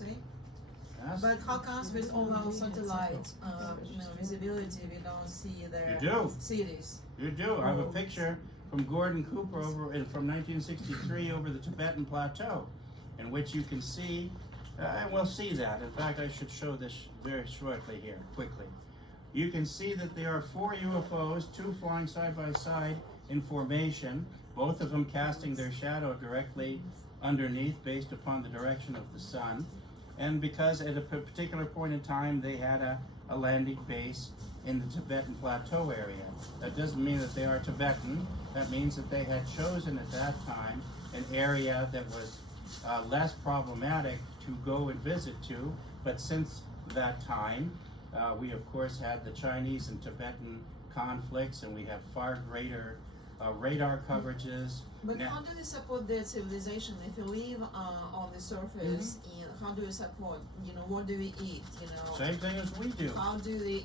see? Yes. But how comes with all our satellite visibility we don't see their cities? You do. I have a picture from Gordon Cooper from 1963 over the Tibetan Plateau, in which you can see, and we'll see that. In fact, I should show this very shortly here, quickly. You can see that there are 4 UFOs, 2 flying side by side in formation, both of them casting their shadow directly underneath based upon the direction of the sun. And because at a particular point in time they had a landing base in the Tibetan Plateau area. That doesn't mean that they are Tibetan. That means that they had chosen at that time an area that was less problematic to go and visit to. But since that time, we of course had the Chinese and Tibetan conflicts, and we have far greater radar coverages. But how do you support their civilization if you live on the surface? How do you support? You know, what do we eat? You know, same thing as we do. How do they?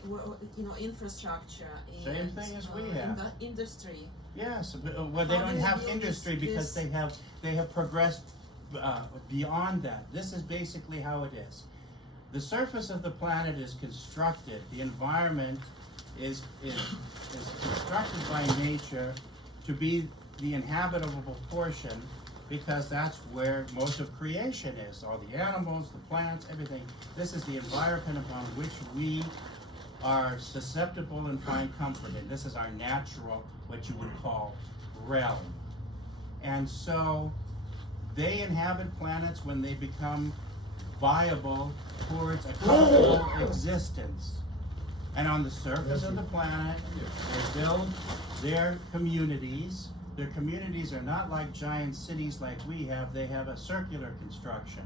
You know, infrastructure. Same thing as we have. Industry. Yes, well, they don't have industry because they have progressed beyond that. This is basically how it is. The surface of the planet is constructed. The environment is constructed by nature to be the inhabitable portion, because that's where most of creation is. All the animals, the plants, everything. This is the environment upon which we are susceptible and find comfort in. This is our natural, what you would call, realm. And so they inhabit planets when they become viable towards a comfortable existence. And on the surface of the planet, they build their communities. Their communities are not like giant cities like we have. They have a circular construction.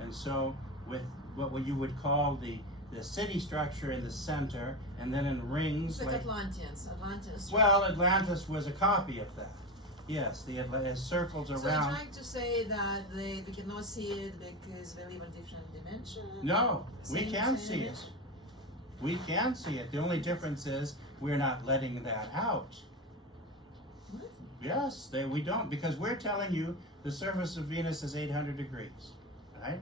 And so with what you would call the city structure in the center, and then in rings. Like Atlantis. Well, Atlantis was a copy of that. Yes, it circles around. So you're trying to say that they cannot see it because they live in different dimensions? No, we can see it. We can see it. The only difference is we're not letting that out. What? Yes, we don't, because we're telling you the surface of Venus is 800 degrees, right?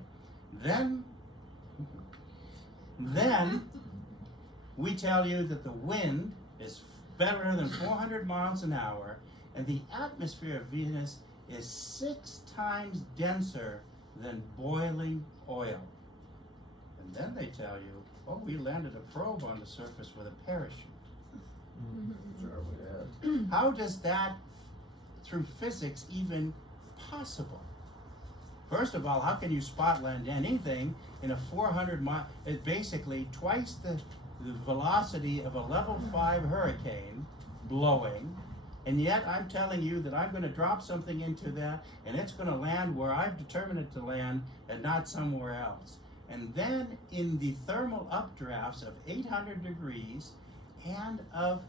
Then we tell you that the wind is better than 400 miles an hour, and the atmosphere of Venus is 6 times denser than boiling oil. And then they tell you, oh, we landed a probe on the surface with a parachute. How does that, through physics, even possible? First of all, how can you spot land anything in a 400 mile, it's basically twice the velocity of a level 5 hurricane blowing, and yet I'm telling you that I'm going to drop something into that, and it's going to land where I've determined it to land, and not somewhere else. And then in the thermal updrafts of 800 degrees and of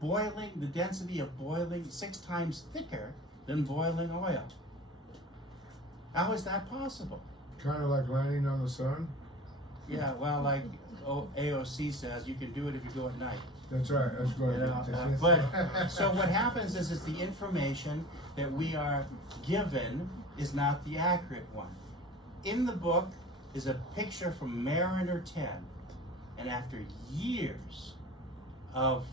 boiling, the density of boiling 6 times thicker than boiling oil. How is that possible? Kind of like landing on the sun? Yeah, well, like AOC says, you can do it if you go at night. That's right, that's what You know, but so what happens is the information that we are given is not the accurate one. In the book is a picture from Mariner 10, and after years of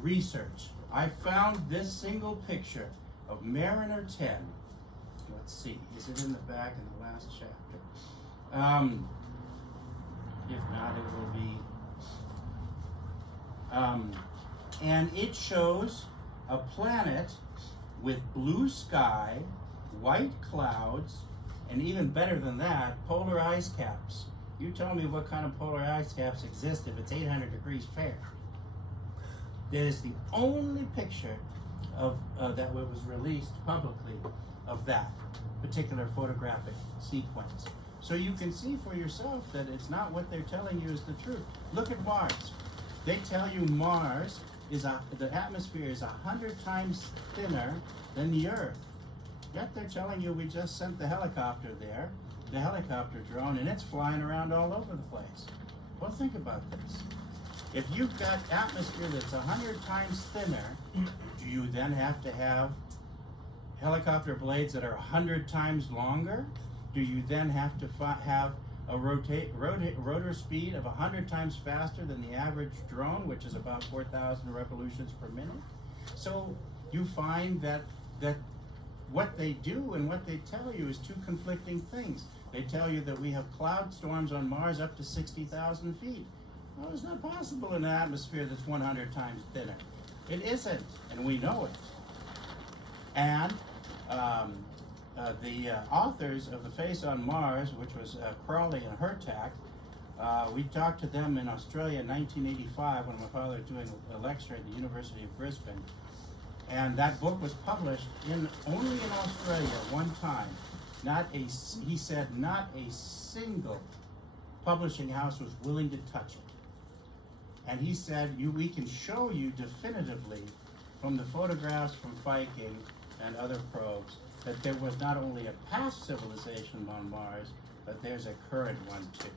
research, I found this single picture of Mariner 10. Let's see, is it in the back in the last chapter? If not, it will be. And it shows a planet with blue sky, white clouds, and even better than that, polar ice caps. You tell me what kind of polar ice caps exist if it's 800 degrees fair. That is the only picture of that was released publicly of that particular photographic sequence. So you can see for yourself that it's not what they're telling you is the truth. Look at Mars. They tell you Mars is the atmosphere is 100 times thinner than the Earth. Yet they're telling you we just sent the helicopter there, the helicopter drone, and it's flying around all over the place. Well, think about this. If you've got atmosphere that's 100 times thinner, do you then have to have helicopter blades that are 100 times longer? do you then have to have a rotor speed of 100 times faster than the average drone, which is about 4,000 revolutions per minute? So you find that what they do and what they tell you is two conflicting things. They tell you that we have cloud storms on Mars up to 60,000 feet. Well, it's not possible in an atmosphere that's 100 times thinner. It isn't, and we know it. And the authors of The Face on Mars, which was Crawley and Hertak, we talked to them in Australia in 1985 when my father was doing a lecture at the University of Brisbane. And that book was published only in Australia one time. He said not a single publishing house was willing to touch it. And he said, we can show you definitively from the photographs from Viking and other probes that there was not only a past civilization on Mars, but there's a current one too.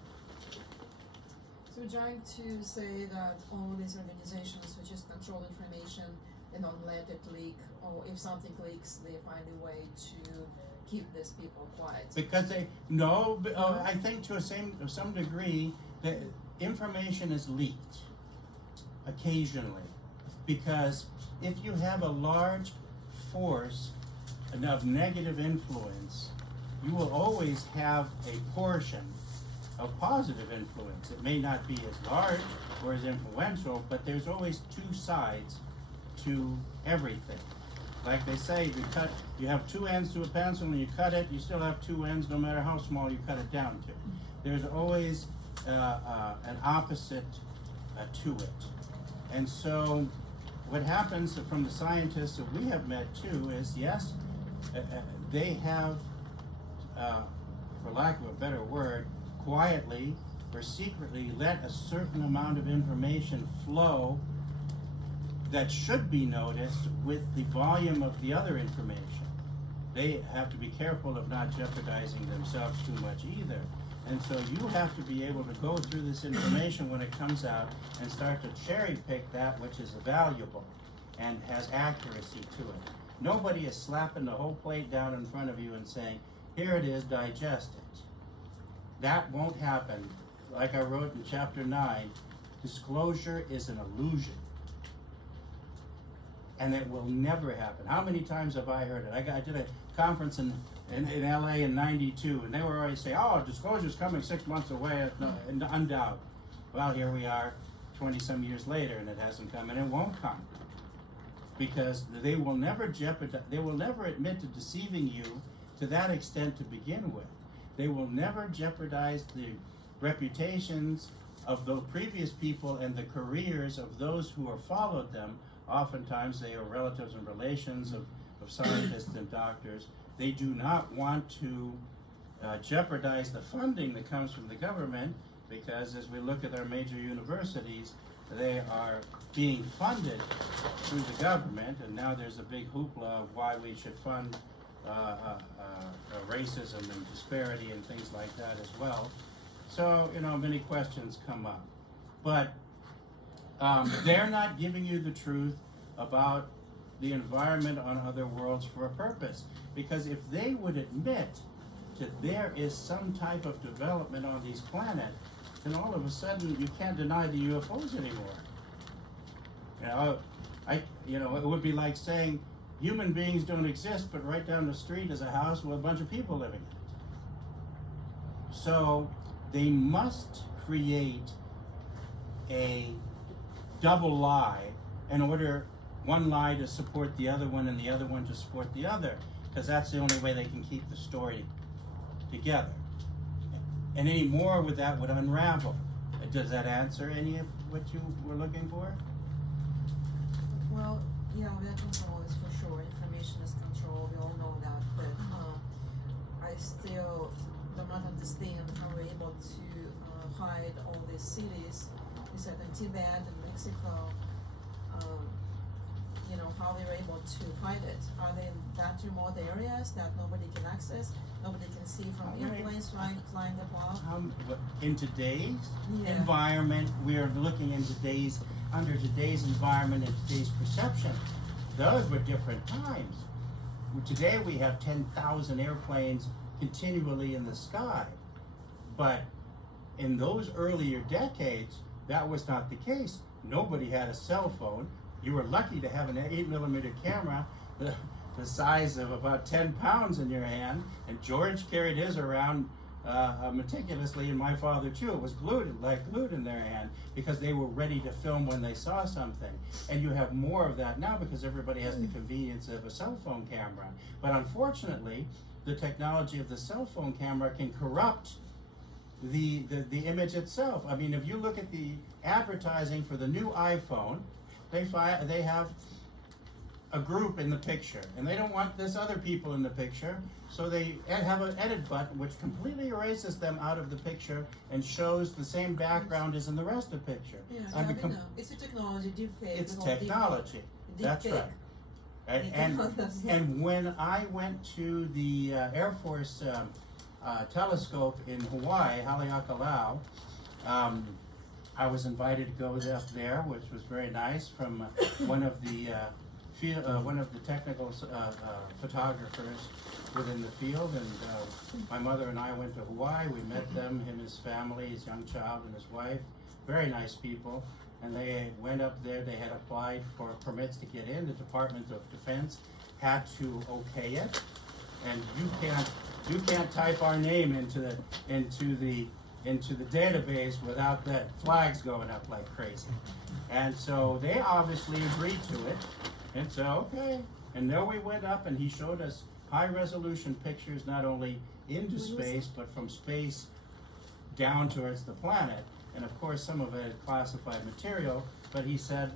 So we're trying to say that all these organizations which just control information and don't let it leak, or if something leaks, they find a way to keep these people quiet. Because I think to some degree that information is leaked occasionally. Because if you have a large force of negative influence, you will always have a portion of positive influence. It may not be as large or as influential, but there's always two sides to everything. Like they say, you have two ends to a pencil, and you cut it, you still have two ends no matter how small you cut it down to. There's always an opposite to it. And so what happens from the scientists that we have met too is, yes, they have, for lack of a better word, quietly or secretly let a certain amount of information flow that should be noticed with the volume of the other information. They have to be careful of not jeopardizing themselves too much either. And so you have to be able to go through this information when it comes out and start to cherry pick that which is valuable and has accuracy to it. Nobody is slapping the whole plate down in front of you and saying, here it is, digest it. That won't happen. Like I wrote in chapter 9, disclosure is an illusion. And it will never happen. How many times have I heard it? I did a conference in LA in '92, and they were always saying, oh, disclosure's coming 6 months away, undoubt. Well, here we are 20 some years later, and it hasn't come, and it won't come. Because they will never admit to deceiving you to that extent to begin with. They will never jeopardize the reputations of the previous people and the careers of those who have followed them. Oftentimes they are relatives and relations of scientists and doctors. They do not want to jeopardize the funding that comes from the government, because as we look at our major universities, they are being funded through the government, and now there's a big hoopla of why we should fund racism and disparity and things like that as well. So, many questions come up. But they're not giving you the truth about the environment on other worlds for a purpose. Because if they would admit that there is some type of development on these planets, then all of a sudden you can't deny the UFOs anymore. It would be like saying human beings don't exist, but right down the street is a house with a bunch of people living in it. So they must create a double lie in order one lie to support the other one and the other one to support the other, because that's the only way they can keep the story together. And any more with that would unravel. Does that answer any of what you were looking for? Well, yeah, that control is for sure. Information is control. We all know that. But I still do not understand how we're able to hide all these cities. You said in Tibet and Mexico, how they're able to hide it. Are they in that remote areas that nobody can access? Nobody can see from airplanes flying above? In today's environment, we are looking under today's environment and today's perception. Those were different times. Today we have 10,000 airplanes, continually in the sky. But in those earlier decades, that was not the case. Nobody had a cell phone. You were lucky to have an 8mm camera the size of about 10 pounds in your hand, and George carried his around meticulously, and my father too. It was glued in their hand because they were ready to film when they saw something. And you have more of that now because everybody has the convenience of a cell phone camera. But unfortunately, the technology of the cell phone camera can corrupt the image itself. I mean, if you look at the advertising for the new iPhone, they have a group in the picture, and they don't want this other people in the picture, so they have an edit button which completely erases them out of the picture and shows the same background as in the rest of the picture. Yeah, it's a technology, deepfake. It's technology. That's right. And when I went to the Air Force telescope in Hawaii, Haleakala, I was invited to go up there, which was very nice, from one of the technical photographers within the field. And my mother and I went to Hawaii. We met them, him, his family, his young child, and his wife. Very nice people. And they went up there. They had applied for permits to get in. The Department of Defense had to okay it. And you can't type our name into the database without that flags going up like crazy. And so they obviously agreed to it. And so, okay. And there we went up, and he showed us high resolution pictures, not only into space, but from space down towards the planet. And of course, some of it is classified material, but he said,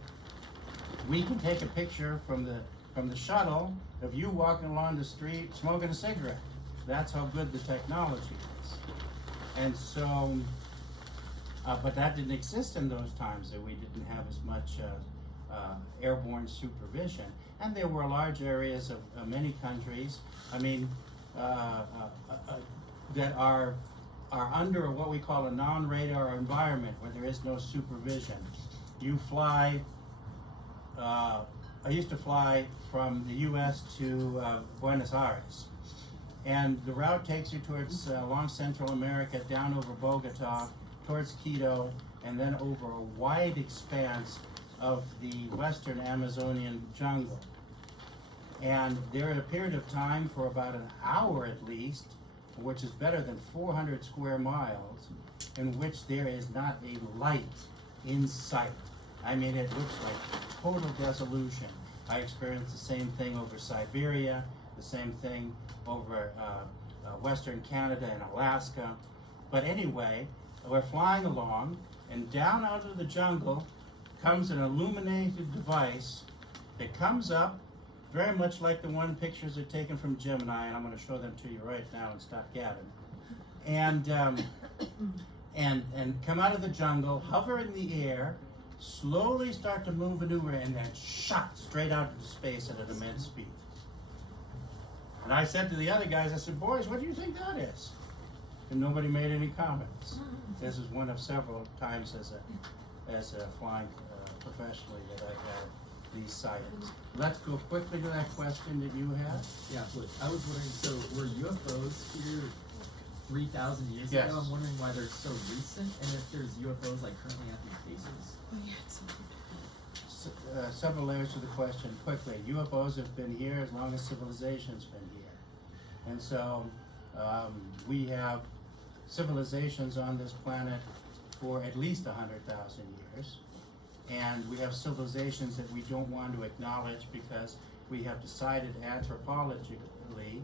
we can take a picture from the shuttle of you walking along the street smoking a cigarette. That's how good the technology is. And so, but that didn't exist in those times, that we didn't have as much airborne supervision. And there were large areas of many countries, I mean, that are under what we call a non-radar environment, where there is no supervision. You fly, I used to fly from the US to Buenos Aires. And the route takes you towards along Central America, down over Bogota, towards Quito, and then over a wide expanse of the western Amazonian jungle. And there is a period of time for about an hour at least, which is better than 400 square miles, in which there is not a light in sight. I mean, it looks like total desolation. I experienced the same thing over Siberia, the same thing over Western Canada and Alaska. But anyway, we're flying along, and down out of the jungle comes an illuminated device that comes up very much like the one pictures are taken from Gemini, and I'm going to show them to you right now and stop gabbing. And come out of the jungle, hover in the air, slowly start to move maneuver, and then shot straight out into space at an immense speed. And I said to the other guys, I said, boys, what do you think that is? And nobody made any comments. This is one of several times as a flying professionally that I've had these sightings. Let's go quickly to that question that you had. Yeah, look, I was wondering, so were UFOs here 3,000 years Yes. ago? I'm wondering why they're so recent, and if there's UFOs like currently at these bases. Oh, yeah, it's Several layers to the question quickly. UFOs have been here as long as civilization's been here. And so we have civilizations on this planet for at least 100,000 years. And we have civilizations that we don't want to acknowledge because we have decided anthropologically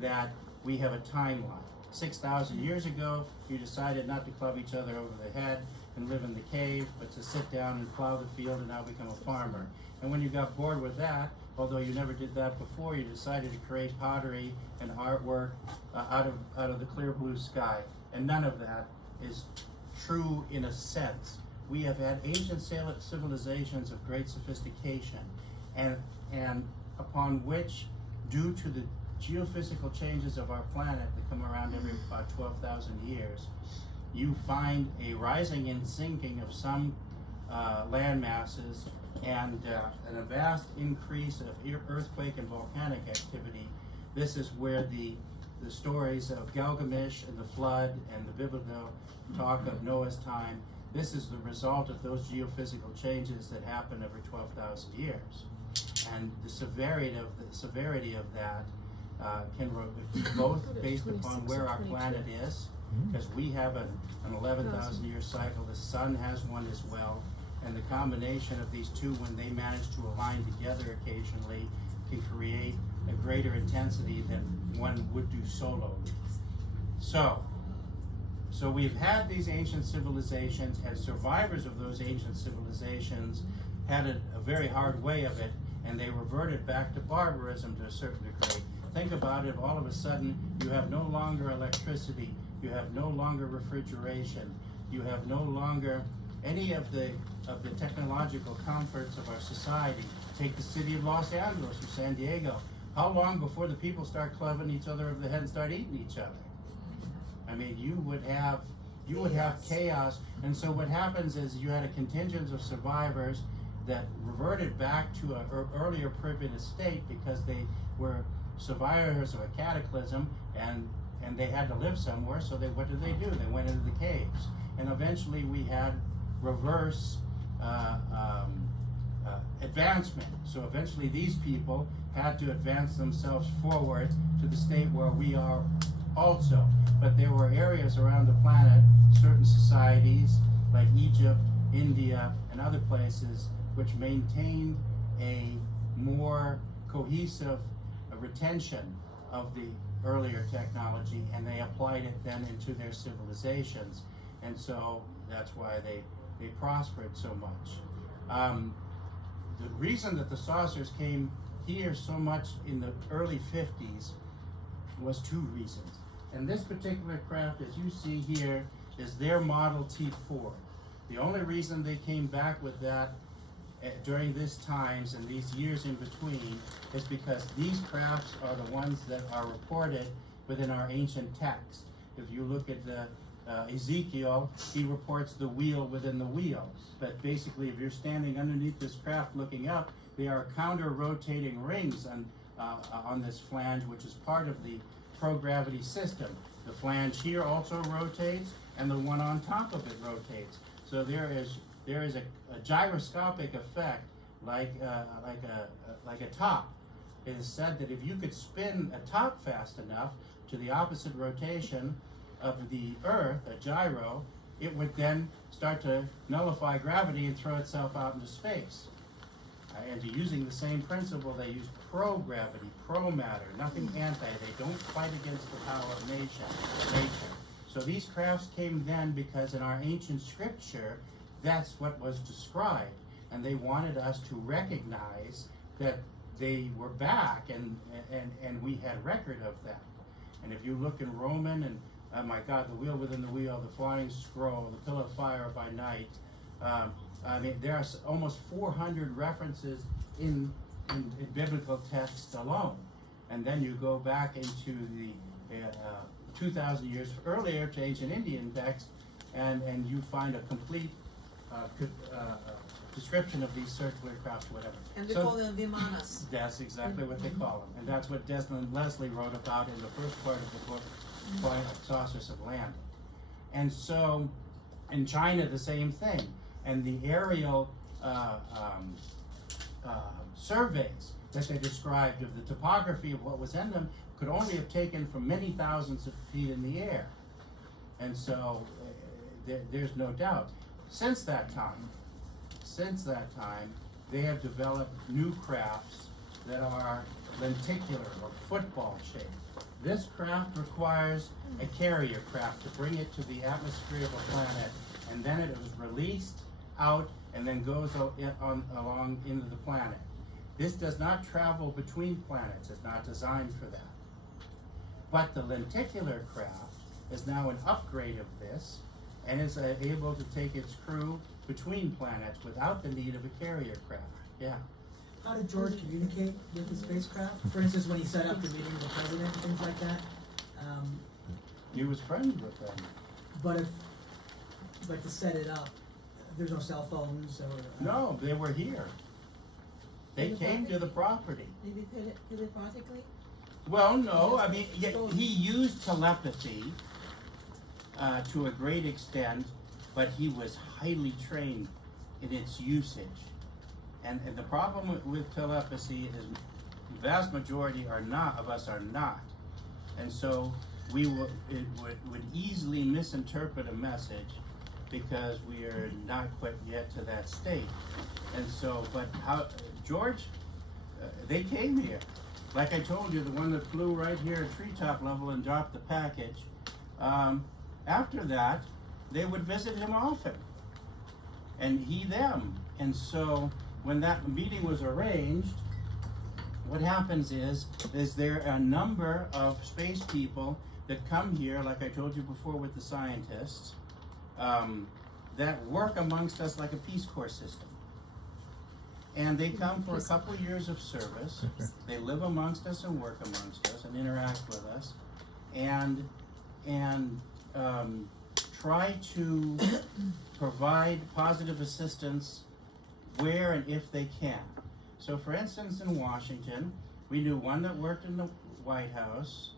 that we have a timeline. 6,000 years ago, you decided not to club each other over the head and live in the cave, but to sit down and plow the field and now become a farmer. And when you got bored with that, although you never did that before, you decided to create pottery and artwork out of the clear blue sky. And none of that is true in a sense. We have had ancient civilizations of great sophistication, and upon which, due to the geophysical changes of our planet that come around every about 12,000 years, you find a rising and sinking of some land masses and a vast increase of earthquake and volcanic activity. This is where the the stories of Gilgamesh and the flood and the biblical talk of Noah's time. This is the result of those geophysical changes that happen every 12,000 years. And the severity of that can both based upon where our planet is, because we have an 11,000 year cycle. The sun has one as well, and the combination of these two, when they manage to align together occasionally, can create a greater intensity than one would do solo. So we've had these ancient civilizations, and survivors of those ancient civilizations had a very hard way of it, and they reverted back to barbarism to a certain degree. Think about it, all of a sudden you have no longer electricity, you have no longer refrigeration, you have no longer any of the technological comforts of our society. Take the city of Los Angeles or San Diego. How long before the people start clubbing each other over the head and start eating each other? I mean, you would have chaos. And so what happens is you had a contingent of survivors that reverted back to an earlier primitive state because they were survivors of a cataclysm, and they had to live somewhere. So what did they do? They went into the caves, and eventually we had reverse advancement. So eventually these people had to advance themselves forward to the state where we are also. But there were areas around the planet, certain societies like Egypt, India, and other places, which maintained a more cohesive retention of the earlier technology, and they applied it then into their civilizations. And so that's why they prospered so much. The reason that the saucers came here so much in the early 50s was two reasons. And this particular craft, as you see here, is their Model T4. The only reason they came back with that during these times and these years in between is because these crafts are the ones that are reported within our ancient text. If you look at the Ezekiel, he reports the wheel within the wheel. But basically, if you're standing underneath this craft looking up, they are counter-rotating rings on this flange, which is part of the pro-gravity system. The flange here also rotates, and the one on top of it rotates. So there is a gyroscopic effect, like a top. It is said that if you could spin a top fast enough to the opposite rotation of the Earth, a gyro, it would then start to nullify gravity and throw itself out into space. And using the same principle, they use pro-gravity, pro-matter, nothing anti. They don't fight against the power of nature. So these crafts came then because in our ancient scripture, that's what was described. And they wanted us to recognize that they were back, and we had record of that. And if you look in Roman, and oh my God, the wheel within the wheel, the flying scroll, the pillar of fire by night, I mean, there are almost 400 references in biblical text alone. And then you go back into the 2,000 years earlier to ancient Indian text, and you find a complete description of these circular crafts, whatever. And they call them Vimanas. That's exactly what they call them. And that's what Desmond Leslie wrote about in the first part of the book, Saucers of Land. And so in China, the same thing. And the aerial surveys that they described of the topography of what was in them could only have taken from many thousands of feet in the air. And so there's no doubt. Since that time, they have developed new crafts that are lenticular or football shaped. This craft requires a carrier craft to bring it to the atmosphere of a planet, and then it is released out and then goes along into the planet. This does not travel between planets. It's not designed for that. But the lenticular craft is now an upgrade of this, and is able to take its crew between planets without the need of a carrier craft. Yeah. How did George communicate with the spacecraft? For instance, when he set up the meeting with the president and things like that? He was friends with them. But to set it up, there's no cell phones or... No, they were here. They came to the property. Did they telepathically? Well, no, I mean, he used telepathy to a great extent, but he was highly trained in its usage. And the problem with telepathy is the vast majority of us are not. And so we would easily misinterpret a message because we are not quite yet to that state. And so, but how, George, they came here. Like I told you, the one that flew right here at treetop level and dropped the package, after that, they would visit him often. And he them. And so when that meeting was arranged, what happens is there are a number of space people that come here, like I told you before with the scientists, that work amongst us like a Peace Corps system. And they come for a couple years of service. They live amongst us and work amongst us and interact with us, and try to provide positive assistance where and if they can. So, for instance, in Washington, we knew one that worked in the White House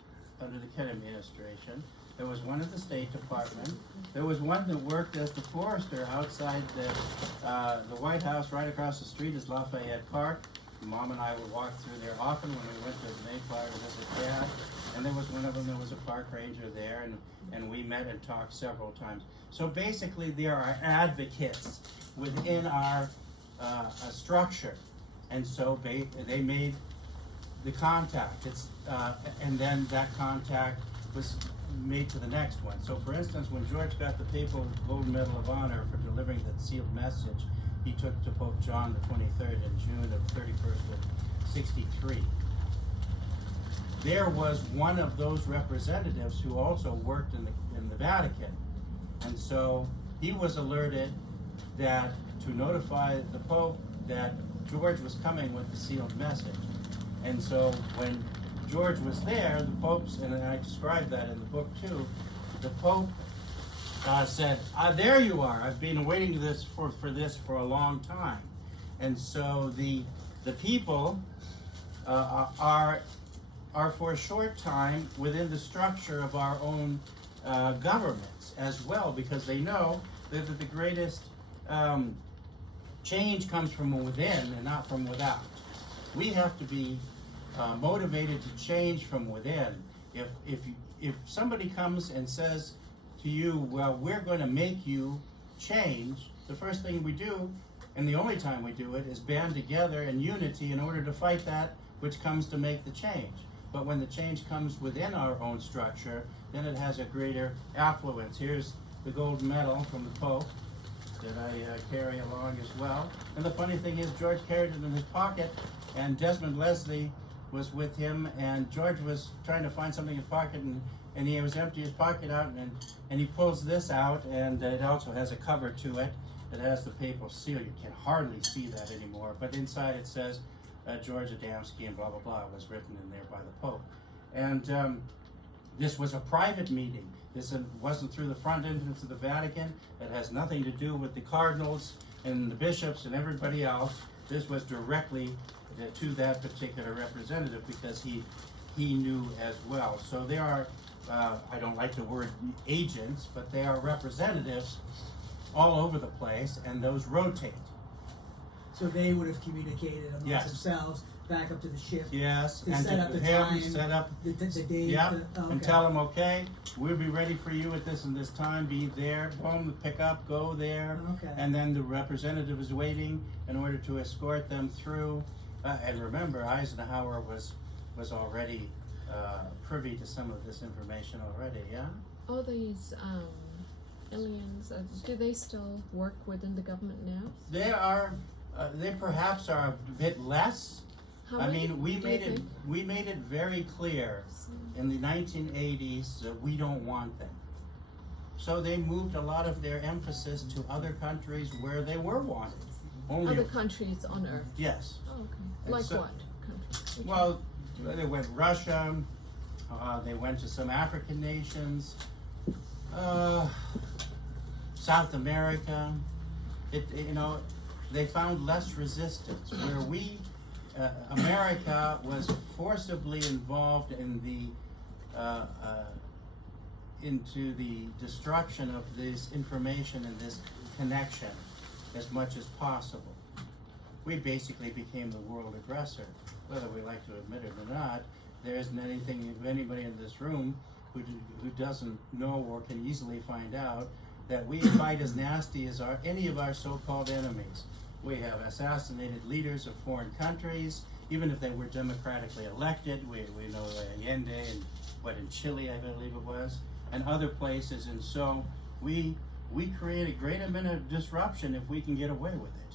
under the Kennedy administration. There was one at the State Department. There was one that worked as the forester outside the White House. Right across the street is Lafayette Park. Mom and I would walk through there often when we went to the Mayflower to visit Dad. And there was one of them that was a park ranger there, and we met and talked several times. So basically, there are advocates within our structure. And so they made the contact. And then that contact was made to the next one. So for instance, when George got the Papal Gold Medal of Honor for delivering that sealed message, he took to Pope John the 23rd in June of 31st of 63. There was one of those representatives who also worked in the Vatican. And so he was alerted that to notify the Pope that George was coming with the sealed message. And so when George was there, the Pope's, and I described that in the book too, the Pope said, there you are, I've been waiting for this for a long time. And so the people are for a short time within the structure of our own governments as well, because they know that the greatest change comes from within and not from without. We have to be motivated to change from within. If somebody comes and says to you, well, we're going to make you change, the first thing we do, and the only time we do it, is band together in unity in order to fight that which comes to make the change. But when the change comes within our own structure, then it has a greater affluence. Here's the gold medal from the Pope that I carry along as well. And the funny thing is, George carried it in his pocket, and Desmond Leslie was with him, and George was trying to find something in his pocket, and he was emptying his pocket out, and he pulls this out, and it also has a cover to it. It has the papal seal. You can hardly see that anymore, but inside it says George Adamski and blah, blah, blah. It was written in there by the Pope. And this was a private meeting. This wasn't through the front entrance of the Vatican. It has nothing to do with the cardinals and the bishops and everybody else. This was directly to that particular representative because he knew as well. So there are, I don't like the word agents, but they are representatives all over the place, and those rotate. So they would have communicated amongst Yes. themselves back up to the ship. Yes, To and set up to the him, time, set up, the date. yep, Okay. and tell him, okay, we'll be ready for you at this and this time, be there, boom, pick up, go there. Okay. And then the representative is waiting in order to escort them through. And remember, Eisenhower was already privy to some of this information already, yeah? All these aliens, do they still work within the government now? They are, they perhaps are a bit less. How I many, mean, we do you think? made it very clear in the 1980s that we don't want them. So they moved a lot of their emphasis to other countries where they were wanted. Only Other countries on Earth? yes. Oh, okay. And Like so- what country? Well, they went Russia. They went to some African nations, South America. They found less resistance where we, America was forcibly involved in into the destruction of this information and this connection as much as possible. We basically became the world aggressor. Whether we like to admit it or not, there isn't anybody in this room who doesn't know or can easily find out that we fight as nasty as any of our so-called enemies. We have assassinated leaders of foreign countries, even if they were democratically elected. We know Allende and in Chile, I believe it was, and other places. And so we create a great amount of disruption if we can get away with it.